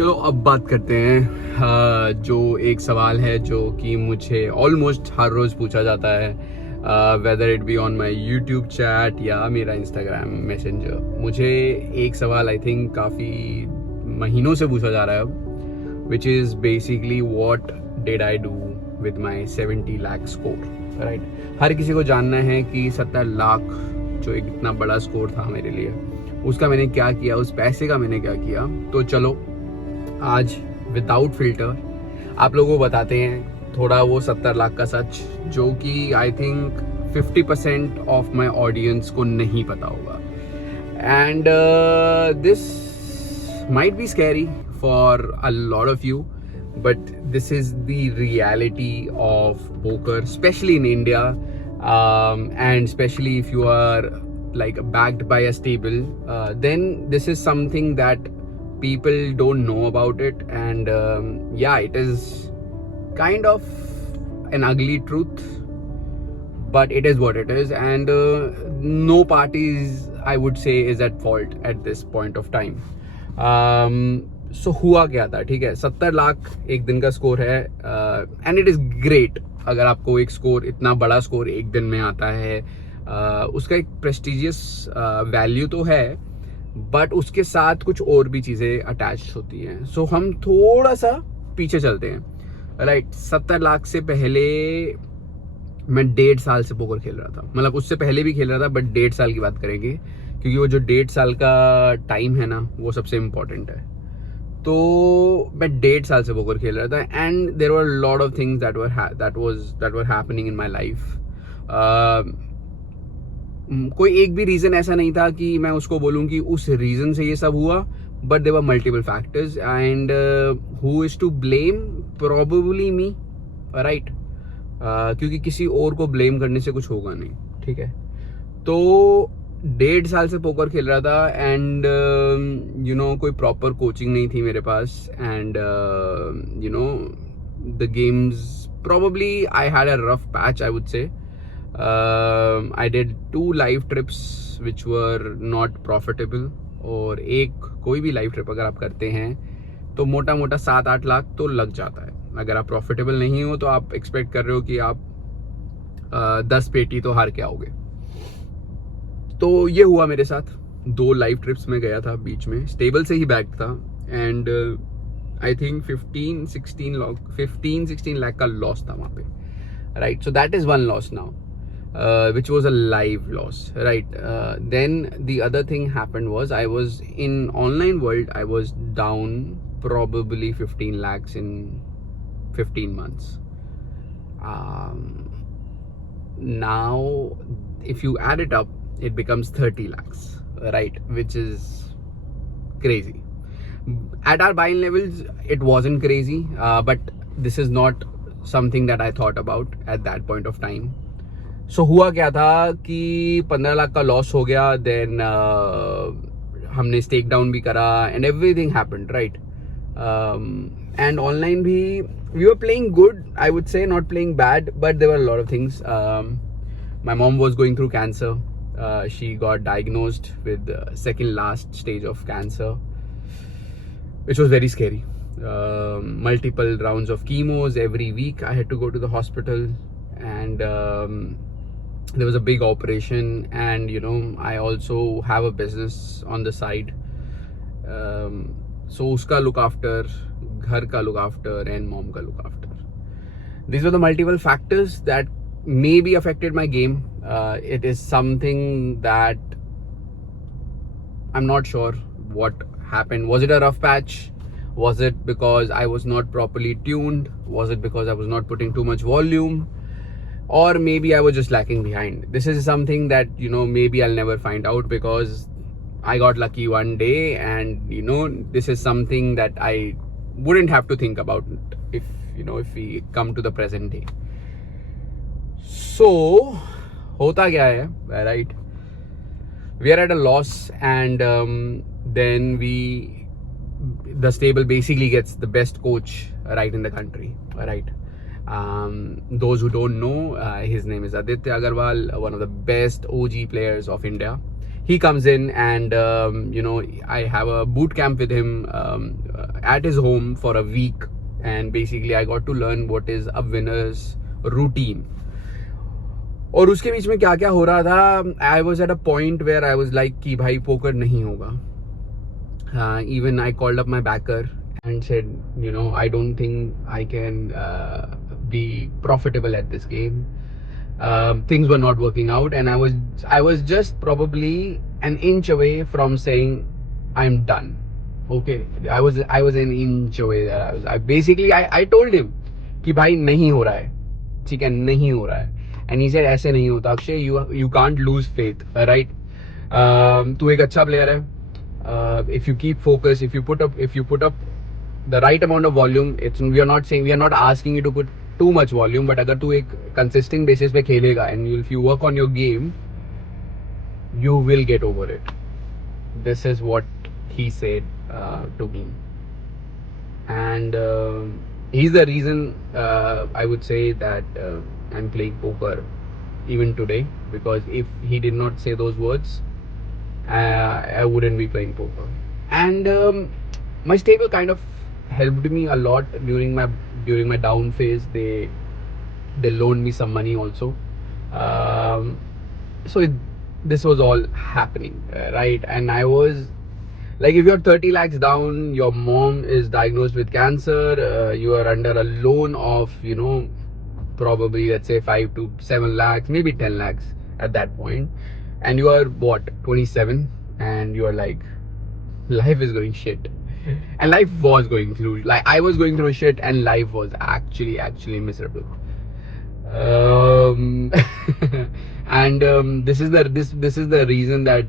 चलो अब बात करते हैं जो एक सवाल है जो कि मुझे ऑलमोस्ट हर रोज़ पूछा जाता है, whether it be on my YouTube chat या मेरा इंस्टाग्राम मैसेंजर। मुझे एक सवाल आई थिंक काफ़ी महीनों से पूछा जा रहा है अब, which is basically what did I do with my 70 lakh score. Right, हर किसी को जानना है कि 70 लाख जो एक इतना बड़ा स्कोर था मेरे लिए, उसका मैंने क्या किया, उस पैसे का मैंने क्या किया। तो चलो आज विदाउट फिल्टर आप लोगों को बताते हैं थोड़ा वो 70 लाख का सच, जो कि I think 50% of my audience को नहीं पता होगा। And this might be scary for a lot of you, but this is the reality of poker, specially in India, and especially if you are like backed by a stable, then this is something that people don't know about it. And yeah, it is kind of an ugly truth, but it is what it is. And no parties, I would say, is at fault at this point of time. So हुआ क्या था, ठीक है, 70 लाख एक दिन का score है, and it is great. अगर आपको एक स्कोर, इतना बड़ा स्कोर एक दिन में आता है, उसका एक प्रेस्टिजियस वैल्यू तो है, बट उसके साथ कुछ और भी चीज़ें अटैच होती हैं। सो हम थोड़ा सा पीछे चलते हैं। राइट, 70 लाख से पहले मैं 1.5 साल से पोकर खेल रहा था, मतलब उससे पहले भी खेल रहा था, बट 1.5 साल की बात करेंगे क्योंकि वो जो 1.5 साल का टाइम है ना, वो सबसे इम्पोर्टेंट है। तो मैं 1.5 साल से पोकर खेल रहा था, and there were lot of things that were happening in my life. कोई एक भी रीज़न ऐसा नहीं था कि मैं उसको बोलूँ कि उस रीज़न से ये सब हुआ, but there were multiple factors, and who is to blame? Probably me, right, क्योंकि किसी और को ब्लेम करने से कुछ होगा नहीं, ठीक है। तो 1.5 साल से पोकर खेल रहा था, एंड यू नो कोई प्रॉपर कोचिंग नहीं थी मेरे पास, and you know the games, probably I had a rough patch, I would say. I did 2 live trips which were not profitable, और एक कोई भी लाइव ट्रिप अगर आप करते हैं तो मोटा मोटा 7-8 लाख तो लग जाता है। अगर आप प्रॉफिटेबल नहीं हो तो आप एक्सपेक्ट कर रहे हो कि आप 10 पेटी तो हार के आओगे। तो ये हुआ मेरे साथ, 2 लाइव ट्रिप्स में गया था, बीच में स्टेबल से ही बैक था, एंड आई थिंक 15-16 लाख का लॉस था वहाँ पे। Right, so that is one loss now, which was a live loss, right? Then the other thing happened was I was in online world, I was down probably 15 lakhs in 15 months. Now if you add it up, it becomes 30 lakhs, right? Which is crazy. At our buying levels it wasn't crazy, but this is not something that I thought about at that point of time. सो हुआ क्या था कि 15 लाख का loss हो गया, then हमने stake down भी करा, and everything happened, right. And online भी we were playing good, I would say, not playing bad, but there were a lot of things. My mom was going through cancer, she got diagnosed with second last stage of cancer, which was very scary. Multiple rounds of chemos every week, I had to go to the hospital, and there was a big operation, and you know I also have a business on the side, so uska look after, ghar ka look after, and mom ka look after. These were the multiple factors that maybe affected my game. It is something that I'm not sure what happened. Was it a rough patch? Was it because I was not properly tuned? Was it because I was not putting too much volume? Or maybe I was just lacking behind. This is something that, you know, maybe I'll never find out, because I got lucky one day, and you know this is something that I wouldn't have to think about if, you know, if we come to the present day. So hota kya hai, right? We are at a loss, and then the stable basically gets the best coach right in the country, right? Those who don't know, his name is Aditya Agarwal, one of the best OG players of India. he comes in and I have a boot camp with him at his home for a week, and basically I got to learn what is a winner's routine. और उसके बीच में क्या क्या हो रहा था, I was at a point where I was like कि भाई पोकर नहीं होगा. Even I called up my backer and said, I don't think I can be profitable at this game. Things were not working out, and I was just probably an inch away from saying I'm done. Okay, I was an inch away. I told him कि भाई नहीं हो रहा है, ठीक है, नहीं हो रहा है. And he said ऐसे नहीं होता Akshay, you can't lose faith, right? तू एक अच्छा player है. If you keep focus, if you put up the right amount of volume, we are not asking you to put too much volume, but अगर तू एक consistent basis पे खेलेगा and if you work on your game, you will get over it. This is what he said to me, and he's the reason I would say that I'm playing poker even today, because if he did not say those words, I wouldn't be playing poker. And my stable kind of helped me a lot during my down phase. They loaned me some money also. This was all happening, right? And I was like, if you're 30 lakhs down, your mom is diagnosed with cancer, you are under a loan of probably, let's say, 5 to 7 lakhs, maybe 10 lakhs at that point, and you are what, 27, and you are like, life is going shit. And life was going through, like, I was going through shit, and life was actually miserable. And this is the reason that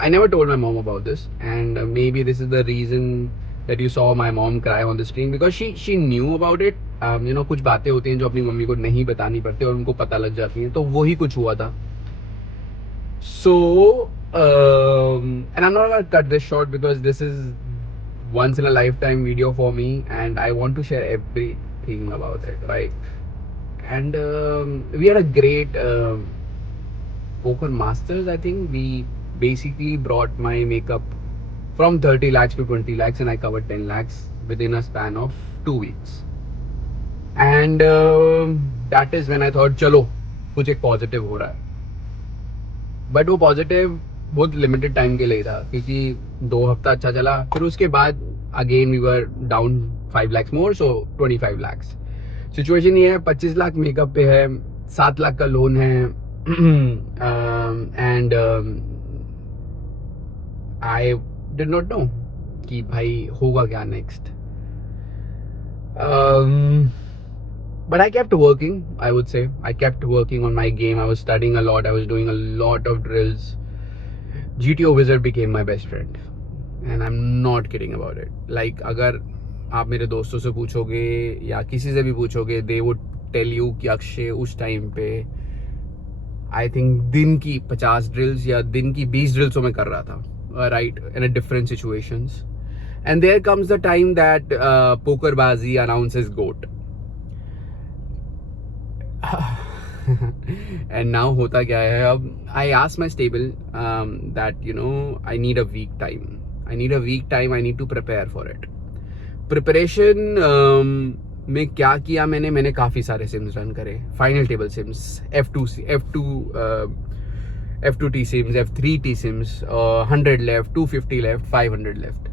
I never told my mom about this, and maybe this is the reason that you saw my mom cry on the stream, because she knew about it. कुछ बातें होती हैं जो अपनी mummy को नहीं बतानी पड़ती और उनको पता लग जाती हैं, तो वही कुछ हुआ था. So and I'm not gonna cut this short because this is once in a lifetime video for me, and I want to share everything about it, right? And we had a great poker masters. I think we basically brought my makeup from 30 lakhs to 20 lakhs, and I covered 10 lakhs within a span of 2 weeks. And that is when I thought, चलो कुछ एक positive हो रहा है. But वो positive बहुत limited time के लिए था, क्योंकि 2 हफ्ता अच्छा चला, फिर उसके बाद again we were down 5 lakhs more, so 25 lakhs. Situation ये है, 25 लाख मेकअप पे है, 7 लाख का लोन है, and I did not know कि भाई होगा क्या next. But I kept working, I would say. I kept working on my game. I was studying a lot. I was doing a lot of drills. GTO Wizard became my best friend. And I'm not kidding about it. Like, अगर आप मेरे दोस्तों से पूछोगे या किसी से भी पूछोगे, they would tell you कि अक्षय उस टाइम पे I think दिन की 50 ड्रिल्स या दिन की 20 ड्रिल्स मैं कर रहा था, right, in a different situations. And there comes the time that Pokerbazi announces GOAT. And now होता क्या है, अब I asked my stable that I need a week time. I need to prepare for it. Preparation में क्या किया मैंने काफ़ी सारे सिम्स रन करे, final table sims, F2T sims, F3T sims, 100 left, 250 left, 500 left.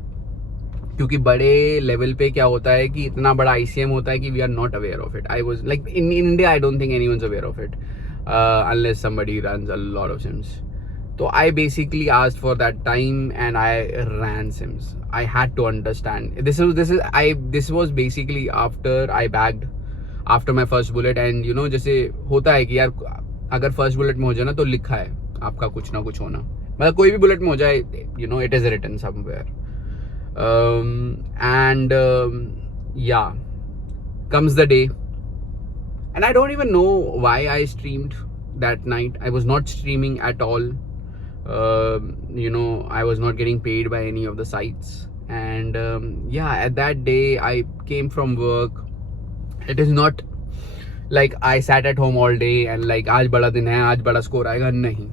क्योंकि बड़े लेवल पे क्या होता है कि इतना बड़ा ICM होता है कि we are not aware of it. I was like in India I don't think anyone's aware of it unless somebody runs a lot of sims. तो I basically asked for that time and I ran sims. I had to understand this was basically after I bagged after my first bullet. And जैसे होता है कि यार अगर first bullet में हो जाए ना, तो लिखा है आपका कुछ ना कुछ होना, मतलब कोई भी बुलेट में हो जाए, it is written somewhere. Yeah, comes the day, and I don't even know why I streamed that night. I was not streaming at all. I was not getting paid by any of the sites, and at that day I came from work. It is not like I sat at home all day and like आज बड़ा दिन है, आज बड़ा score आएगा, नहीं.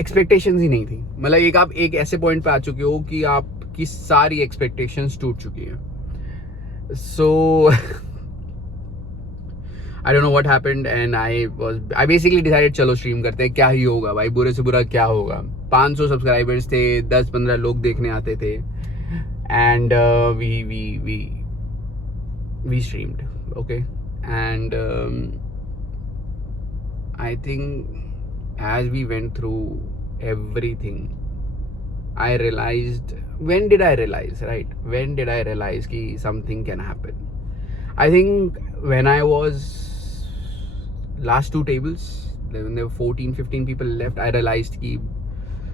Expectations ही नहीं थी. मतलब एक आप एक ऐसे पॉइंट पे आ चुके हो कि आपकी सारी एक्सपेक्टेशंस टूट चुकी हैं. सो I don't know what happened and I basically decided चलो स्ट्रीम करते हैं, क्या ही होगा भाई, बुरे से बुरा क्या होगा. 500 सब्सक्राइबर्स थे, 10-15 लोग देखने आते थे, and we streamed, okay, and I think as we went through everything, I realized, when did I realize कि something can happen? I think when I was last two tables, when there were 14-15 people left, I realized ki,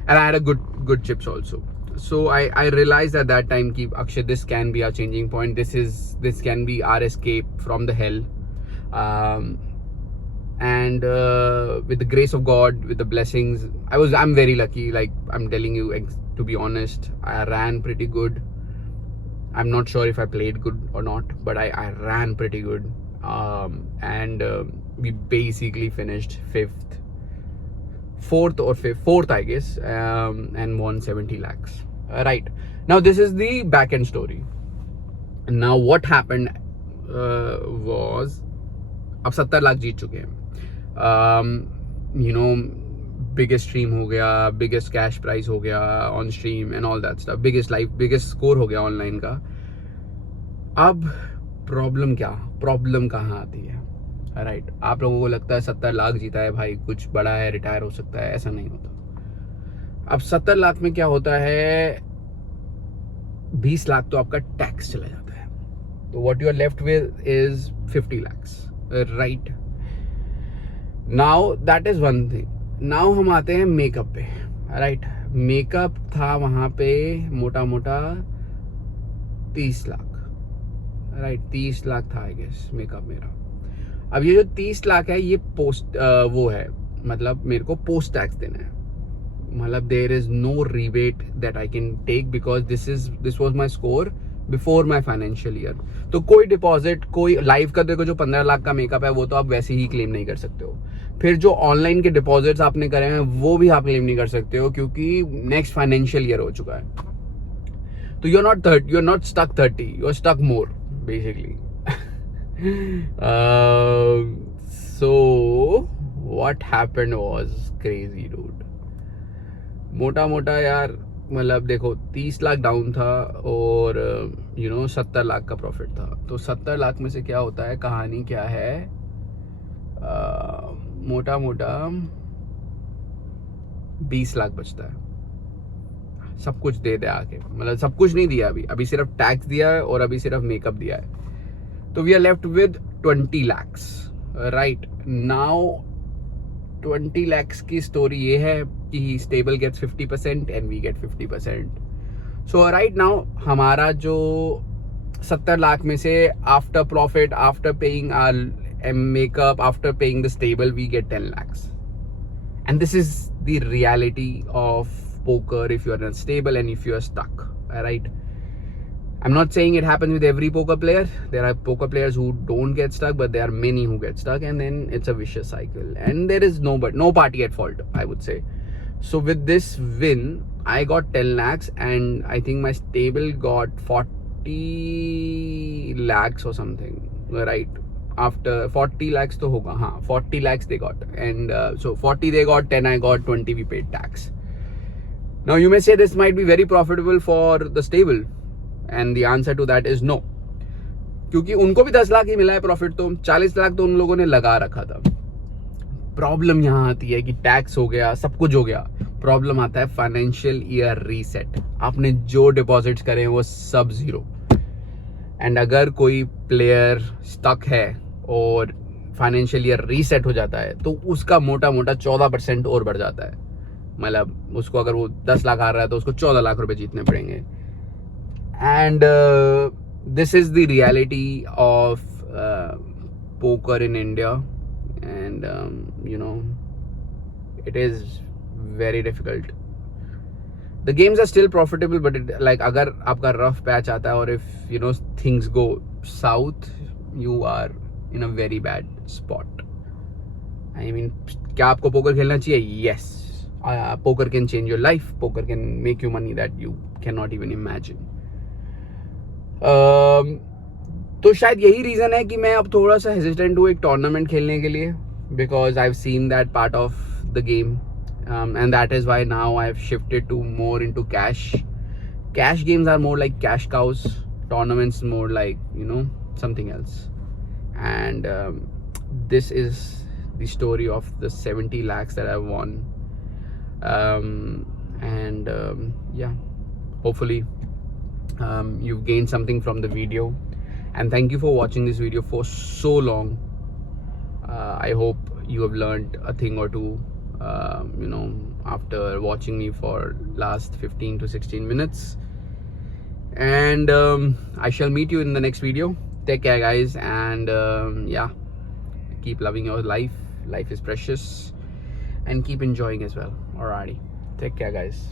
and I had a good chips also. So I realized at that time ki Akshay, this can be our changing point. This can be our escape from the hell. And with the grace of God, with the blessings, I'm very lucky. Like I'm telling you, to be honest, I ran pretty good. I'm not sure if I played good or not, but I ran pretty good. And we basically finished fourth I guess, and won 70 lakhs. Right. Now this is the back end story. Now what happened was, अब 70 लाख जीत चुके हैं. Biggest stream हो गया, biggest cash prize हो गया on stream and all that stuff, biggest score हो गया online का. अब प्रॉब्लम कहाँ आती है? राइट, आप लोगों को लगता है 70 लाख जीता है भाई, कुछ बड़ा है, रिटायर हो सकता है. ऐसा नहीं होता. अब 70 लाख में क्या होता है, 20 लाख तो आपका टैक्स चला जाता है. तो what you are left with is 50 lakhs, right. Now that is one thing. Now हम आते हैं मेकअप पे. राइट, मेकअप था वहां पे मोटा मोटा 30 लाख. राइट, 30 लाख था आई गेस मेकअप मेरा. अब ये जो 30 लाख है, ये पोस्ट वो है, मतलब मेरे को पोस्ट टैक्स देना है. मतलब there is no rebate that I can take, because this was my score before my financial year. तो कोई डिपॉजिट, कोई लाइव का देखो जो 15 लाख का मेकअप है, वो तो आप वैसे ही क्लेम नहीं कर सकते हो. फिर जो ऑनलाइन के डिपॉजिट्स आपने करे हैं, वो भी आप क्लेम नहीं कर सकते हो, क्योंकि नेक्स्ट फाइनेंशियल ईयर हो चुका है. तो you are not stuck 30, you are stuck more basically. So what happened was crazy, dude. मोटा यार, मतलब देखो 30 लाख डाउन था और 70 लाख का प्रॉफिट था. तो 70 लाख में से क्या होता है, कहानी क्या है, मोटा 20 लाख बचता है. सब कुछ दे आके, मतलब सब कुछ नहीं दिया, अभी सिर्फ टैक्स दिया है और अभी सिर्फ मेकअप दिया है. तो we are left with 20 lakhs. Right, now 20 lakhs की स्टोरी ये है कि stable gets 50% and we get 50%. So right now हमारा जो 70 लाख में से after profit, after paying our makeup, after paying the stable, we get 10 lakhs. And this is the reality of poker if you are unstable and if you are stuck. Right, I'm not saying it happens with every poker player. There are poker players who don't get stuck, but there are many who get stuck, and then it's a vicious cycle, and there is no party at fault, I would say. So with this win, I got 10 lakhs, and I think my stable got 40 lakhs or something. Right, after 40 lakhs to hoga, 40 lakhs they got, and so 40 they got, 10 I got, 20 we paid tax. Now you may say this might be very profitable for the stable, and the answer to that is no, क्योंकि उनको भी 10 लाख ही मिला है profit, तो 40 लाख तो उन लोगों ने लगा रखा था. प्रॉब्लम यहाँ आती है कि टैक्स हो गया, सब कुछ हो गया. प्रॉब्लम आता है फाइनेंशियल ईयर रीसेट. आपने जो डिपॉजिट्स करे हैं वो सब जीरो. एंड अगर कोई प्लेयर स्टक है और फाइनेंशियल ईयर रीसेट हो जाता है, तो उसका मोटा 14% और बढ़ जाता है. मतलब उसको अगर वो 10 लाख हार रहा है तो उसको 14 लाख रुपए जीतने पड़ेंगे. And this is the reality of poker in India, and it is very difficult. The games are still profitable, but like अगर आपका rough patch आता है और if things go south, you are in a very bad spot. I mean, क्या आपको poker खेलना चाहिए? Yes, Poker can change your life. Poker can make you money that you cannot even imagine. तो शायद यही रीज़न है कि मैं अब थोड़ा सा हेजिटेंट हूँ एक टूर्नामेंट खेलने के लिए, because I have seen that part of the game, and that is why now I have shifted to more into cash games are more like cash cows, tournaments more like, you know, something else. And this is the story of the 70 lakhs that I won. Yeah, hopefully you've gained something from the video, and thank you for watching this video for so long. I hope you have learned a thing or two, you know, after watching me for last 15 to 16 minutes. And I shall meet you in the next video. Take care, guys, and yeah, keep loving your life. Life is precious, and keep enjoying as well. Alrighty, take care, guys.